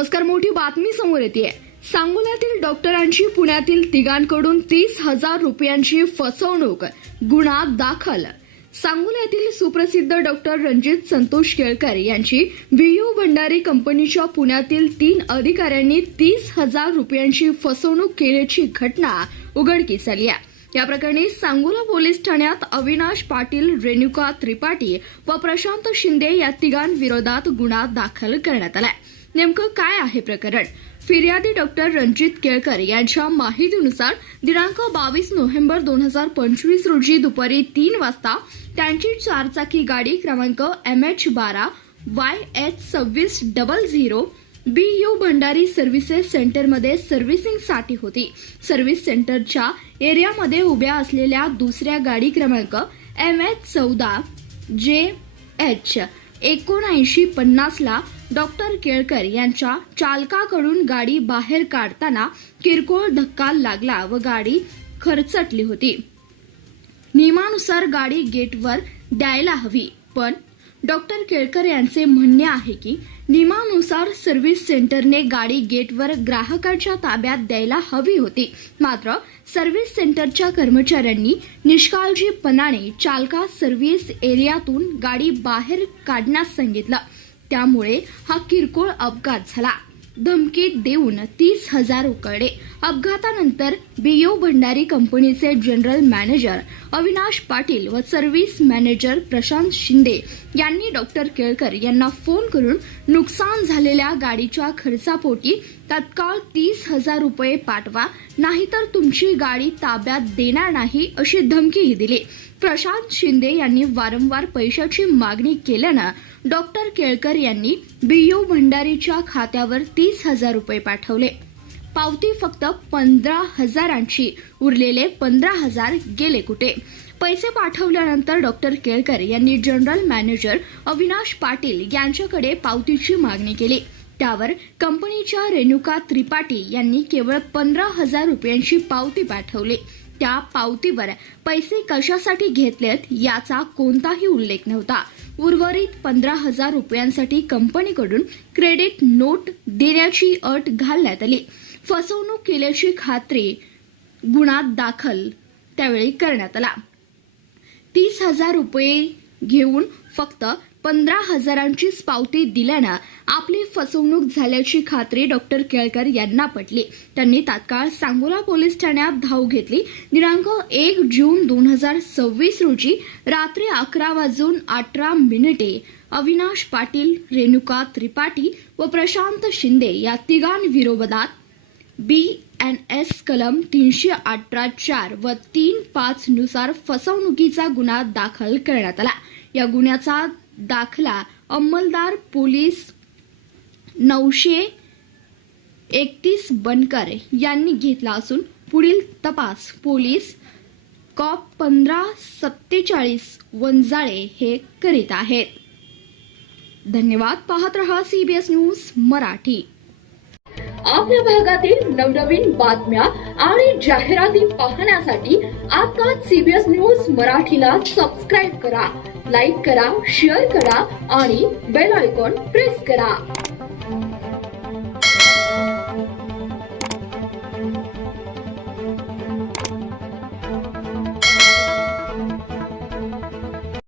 नमस्कार, मोठी बातमी समोर येते। सांगोल्यातील डॉक्टरांची पुण्यातील तिघांकडून 30,000 रुपयांची फसवणूक, गुन्हा दाखल। सांगोल्यातील सुप्रसिद्ध डॉक्टर रणजित संतोष केळकर यांची बीयू भंडारी कंपनीच्या पुण्यातील 3 अधिकाऱ्यांनी 30,000 रुपयांची फसवणूक केल्याची घटना उघडकीस आली आहे। या प्रकरणी सांगोला पोलीस ठाण्यात अविनाश पाटील, रेणुका त्रिपाठी व प्रशांत शिंदे या तिघांविरोधात गुन्हा दाखल करण्यात आलाय। नेमकं काय आहे प्रकरण? फिर्यादी डॉक्टर रणजित केळकर यांच्या माहितीनुसार दिनांक 22 नोव्हेंबर 2025 रोजी दुपारी 3 वाजता त्यांची 4 चाकी गाडी क्रमांक MH12 YH2600 बीयू भंडारी सर्व्हिसेस सेंटरमध्ये सर्व्हिसिंगसाठी होती। सर्व्हिस सेंटरच्या एरियामध्ये उभ्या असलेल्या दुसऱ्या गाडी क्रमांक MH14 JH7950 ला डॉक्टर केळकर यांच्या चालकाकडून गाडी बाहेर काढताना किरकोळ धक्का लागला व गाडी खरचटली होती। नियमानुसार गाडी गेटवर द्यायला हवी, पण डॉक्टर केळकर यांचे म्हणणे आहे की नियमानुसार सर्व्हिस सेंटरने गाडी गेटवर ग्राहकांच्या ताब्यात द्यायला हवी होती, मात्र सर्व्हिस सेंटरच्या कर्मचाऱ्यांनी निष्काळजीपणाने चालकास सर्व्हिस एरियातून गाडी बाहेर काढण्यास सांगितलं। त्यामुळे हा किरकोळ अपघात झाला। धमकी देऊन 30,000 उकळले। अपघातानंतर बीयू भंडारी कंपनीचे जनरल मॅनेजर अविनाश पाटील व सर्व्हिस मॅनेजर प्रशांत शिंदे यांनी डॉक्टर केळकर यांना फोन करून नुकसान झालेल्या गाडीच्या खर्चापोटी तत्काळ 30,000 रुपये पाठवा, नाहीतर तुमची गाडी ताब्यात देणार नाही अशी धमकीही दिली। प्रशांत शिंदे यांनी वारंवार पैशाची मागणी केल्यानं डॉक्टर केळकर यांनी बीयू भंडारीच्या खात्यावर 30,000 रुपये पाठवले। पावती फक्त 15,000ची, उरलेले 15,000 गेले कुठे? पैसे पाठवल्यानंतर डॉक्टर केळकर यांनी जनरल मॅनेजर अविनाश पाटील यांच्याकडे पावतीची मागणी केली। त्यावर कंपनीच्या रेणुका त्रिपाठी यांनी केवळ 15,000 रुपयांची पावती पाठवली। त्या पावतीवर पैसे कशासाठी घेतलेत याचा कोणताही उल्लेख नव्हता। उर्वरित 15,000 रुपयांसाठी कंपनीकडून क्रेडिट नोट देण्याची अट घालण्यात आली। फसवणूक केल्याची खात्री गुन्हा दाखल त्यावेळी करण्यात आला। 30,000 रुपये घेऊन फक्त 15,000चीच पावती दिल्यानं आपली फसवणूक झाल्याची खात्री डॉक्टर केळकर यांना पटली। त्यांनी तात्काळ सांगोला पोलीस ठाण्यात धाव घेतली। दिनांक 1 जून 2026 रोजी रात्री 11:18 अविनाश पाटील, रेणुका त्रिपाठी व प्रशांत शिंदे या तिघांविरोधात BNS कलम 318(4) व 3(5) नुसार फसवणुकीचा गुन्हा दाखल करण्यात आला। या गुन्ह्याचा दाखला अंमलदार पोलीस 931 बनकर यांनी घेतला असून पुढील तपास पोलीस कॉप 1547 वंजाळे हे करीत आहेत। धन्यवाद। पाहत रहा CBS न्यूज मराठी। आपल्या भागातील नवनवीन बातम्या आणि जाहिराती पाहण्यासाठी आता CBS न्यूज मराठीला सबस्क्राईब करा, लाईक करा, शेअर करा आणि बेल आयकॉन प्रेस करा।